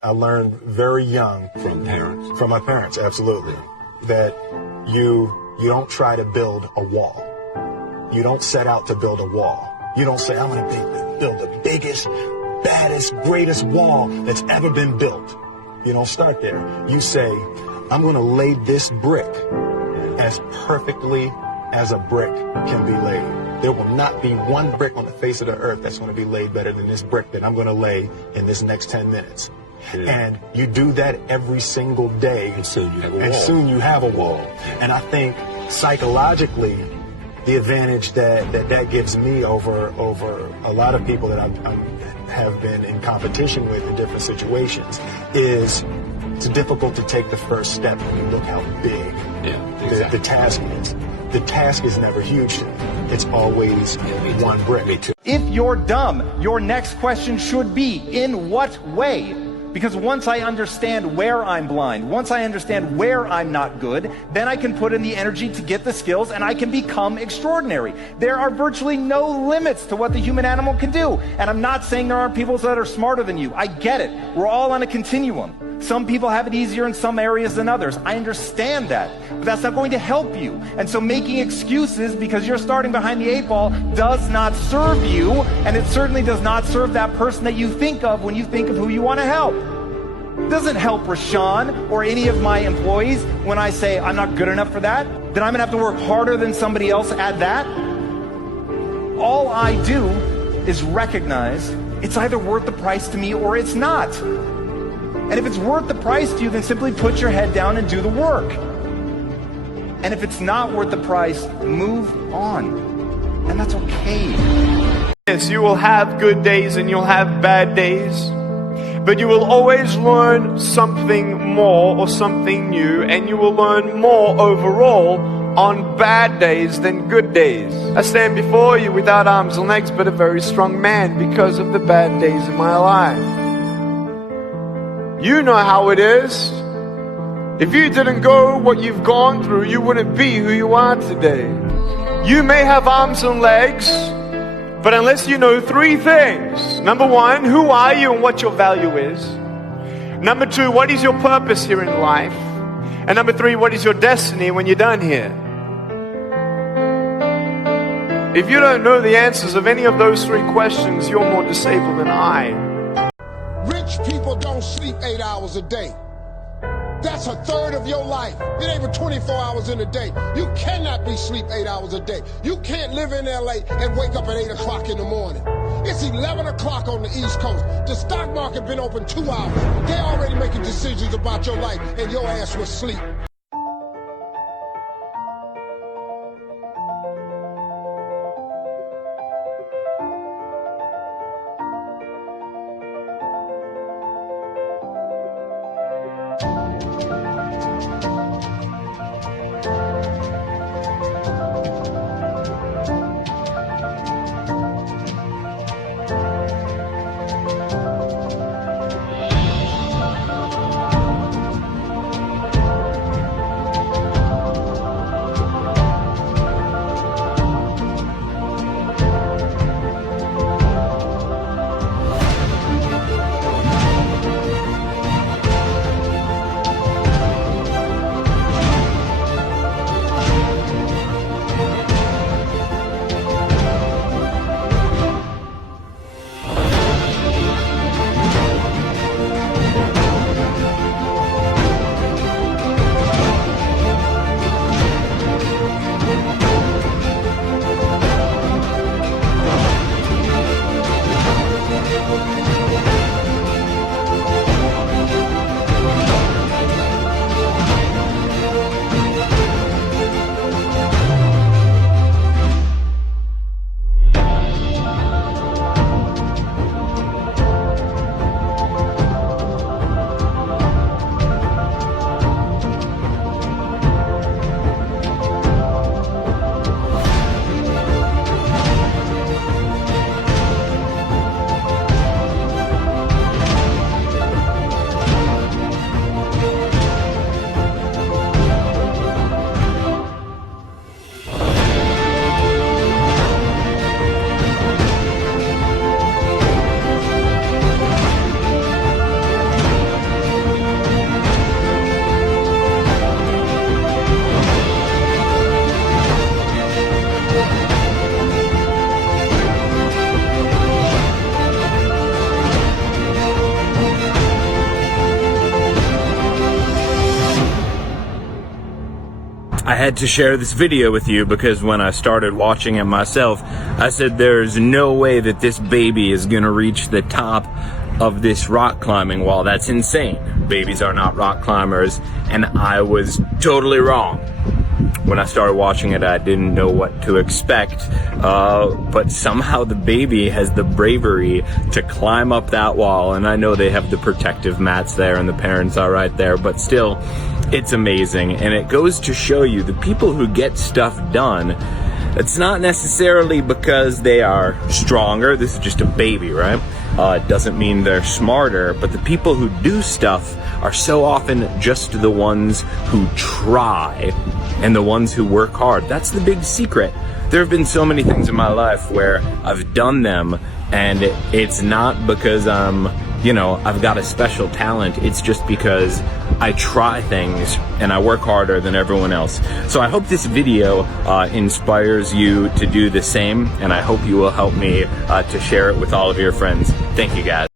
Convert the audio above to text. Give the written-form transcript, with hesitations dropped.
I learned very young From parents? from my parents, absolutely, that you don't try to build a wall. You don't set out to build a wall. You don't say, I'm going to build the biggest, baddest, greatest wall that's ever been built. You don't start there. You say, I'm going to lay this brick as perfectly as a brick can be laid. There will not be one brick on the face of the earth that's going to be laid better than this brick that I'm going to lay in this next 10 minutes. Yeah. And you do that every single day, and soon you have a wall. And I think psychologically, the advantage that gives me over a lot of people that I have been in competition with in different situations is it's difficult to take the first step when you look how big the task is. The task is never huge. It's always one brick. If you're dumb, your next question should be, in what way? Because once I understand where I'm blind, once I understand where I'm not good, then I can put in the energy to get the skills and I can become extraordinary. There are virtually no limits to what the human animal can do. And I'm not saying there aren't people that are smarter than you. I get it. We're all on a continuum. Some people have it easier in some areas than others. I understand that, but that's not going to help you. And so making excuses because you're starting behind the 8 ball does not serve you, and it certainly does not serve that person that you think of when you think of who you want to help. It doesn't help Rashawn or any of my employees when I say I'm not good enough for that, then I'm going to have to work harder than somebody else at that. All I do is recognize it's either worth the price to me or it's not. And if it's worth the price to you, then simply put your head down and do the work. And if it's not worth the price, move on. And that's okay. Yes, you will have good days and you'll have bad days. But you will always learn something more or something new, and you will learn more overall on bad days than good days. I stand before you without arms or legs, but a very strong man because of the bad days in my life. You know how it is. If you didn't go what you've gone through, you wouldn't be who you are today. You may have arms and legs, but unless you know 3 things. Number 1, who are you and what your value is? Number 2, what is your purpose here in life? And number 3, what is your destiny when you're done here? If you don't know the answers of any of those 3 questions, you're more disabled than I. Rich people don't sleep 8 hours a day. That's a third of your life. It ain't but 24 hours in a day. You cannot be sleep 8 hours a day. You can't live in LA and wake up at 8 o'clock in the morning. It's 11 o'clock on the East Coast. The stock market been open 2 hours. They're already making decisions about your life and your ass was asleep. had to share this video with you because when I started watching it myself, I said there's no way that this baby is gonna reach the top of this rock climbing wall. That's insane. Babies are not rock climbers, and I was totally wrong. When I started watching it, I didn't know what to expect, but somehow the baby has the bravery to climb up that wall, and I know they have the protective mats there and the parents are right there, but still, it's amazing. And it goes to show you the people who get stuff done, it's not necessarily because they are stronger. This is just a baby, right? It doesn't mean they're smarter, but the people who do stuff are so often just the ones who try and the ones who work hard. That's the big secret. There have been so many things in my life where I've done them, and it's not because I've got a special talent. It's just because I try things and I work harder than everyone else. So I hope this video inspires you to do the same, and I hope you will help me to share it with all of your friends. Thank you, guys.